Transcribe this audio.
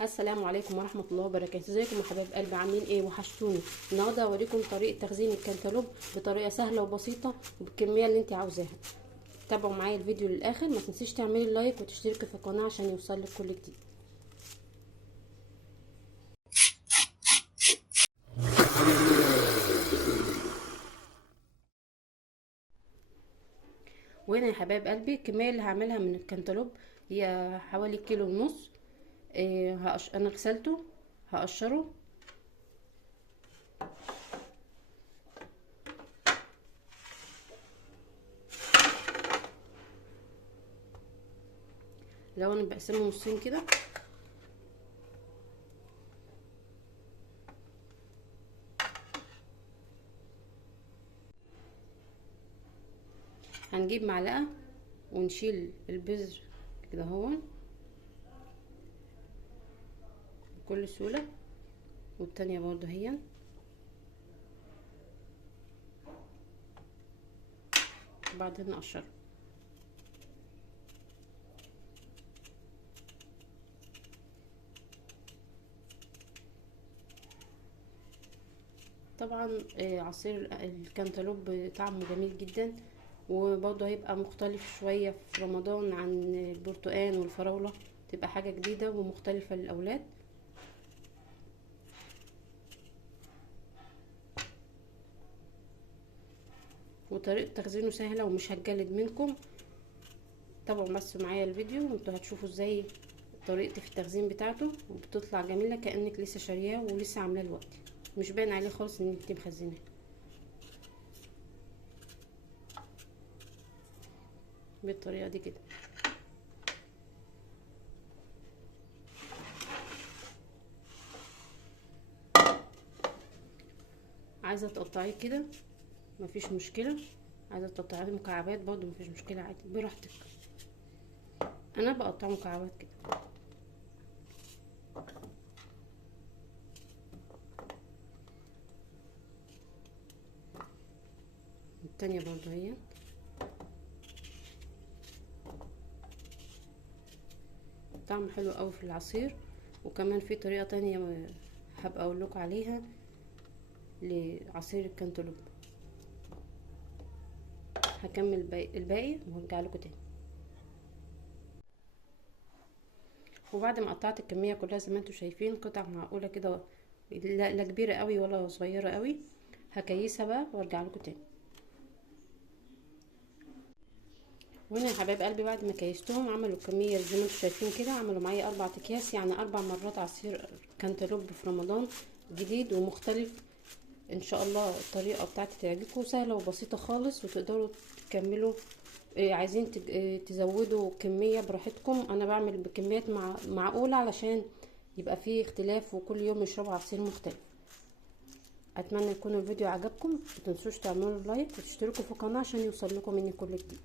السلام عليكم ورحمه الله وبركاته. ازيكم يا حبايب قلبي؟ عاملين ايه؟ وحشتوني. النهارده هوريكم طريقه تخزين الكنتالوب بطريقه سهله وبسيطه وبالكميه اللي انت عاوزاها. تابعوا معايا الفيديو للاخر، ما تنسيش تعملي لايك وتشتركي في القناه عشان يوصلك كل جديد. وهنا يا حبايب قلبي الكميه اللي هعملها من الكنتالوب هي حوالي كيلو ونص. انا غسلته، هقشره. لو انا بقسمه نصين كده، هنجيب معلقه ونشيل البذر كده اهو بكل سهوله، والتانية برضو هي. وبعدين نقشره. طبعا عصير الكنتالوب طعمه جميل جدا، وبرضه هيبقى مختلف شوية في رمضان عن البرتقال والفراولة، تبقى حاجة جديدة ومختلفة للأولاد. وطريقة تخزينه سهلة ومش هتجلد منكم. تابعوا بس معايا الفيديو وانتوا هتشوفوا ازاي طريقتي في التخزين بتاعته، وبتطلع جميلة كأنك لسه شارياه ولسه عاملاه دلوقتي، مش باين عليه خالص ان انت مخزناه. بالطريقة دي كده. عايزة تقطعيه كده مفيش مشكلة، عايزة تقطعيه مكعبات برضو مفيش مشكلة، عادي براحتك. انا بقطعه مكعبات كده. التانية برضو هي. طعم حلو قوي في العصير. وكمان في طريقة تانية هبقى اقول لكم عليها لعصير الكنتالوب. هكمل الباقي وهرجع لكم تاني. وبعد ما قطعت الكمية كلها زي ما انتم شايفين قطع معقولة كده، لا كبيرة قوي ولا صغيرة قوي، هكيسها بقى وارجع لكم تاني. وهنا يا حبايب قلبي بعد ما كيستهم عملوا كمية زي ما انتم شايفين كده، عملوا معايا 4 اكياس، يعني 4 مرات عصير كنتالوب في رمضان، جديد ومختلف. ان شاء الله الطريقة بتاعتي تعجبكم، سهلة وبسيطة خالص، وتقدروا تكملوا. عايزين تزودوا كمية براحتكم. انا بعمل بكميات معقولة علشان يبقى فيه اختلاف وكل يوم يشربوا عصير مختلف. اتمنى يكون الفيديو عجبكم، متنسوش تعملوا لايك وتشتركوا في القناة عشان يوصل لكم مني كل جديد.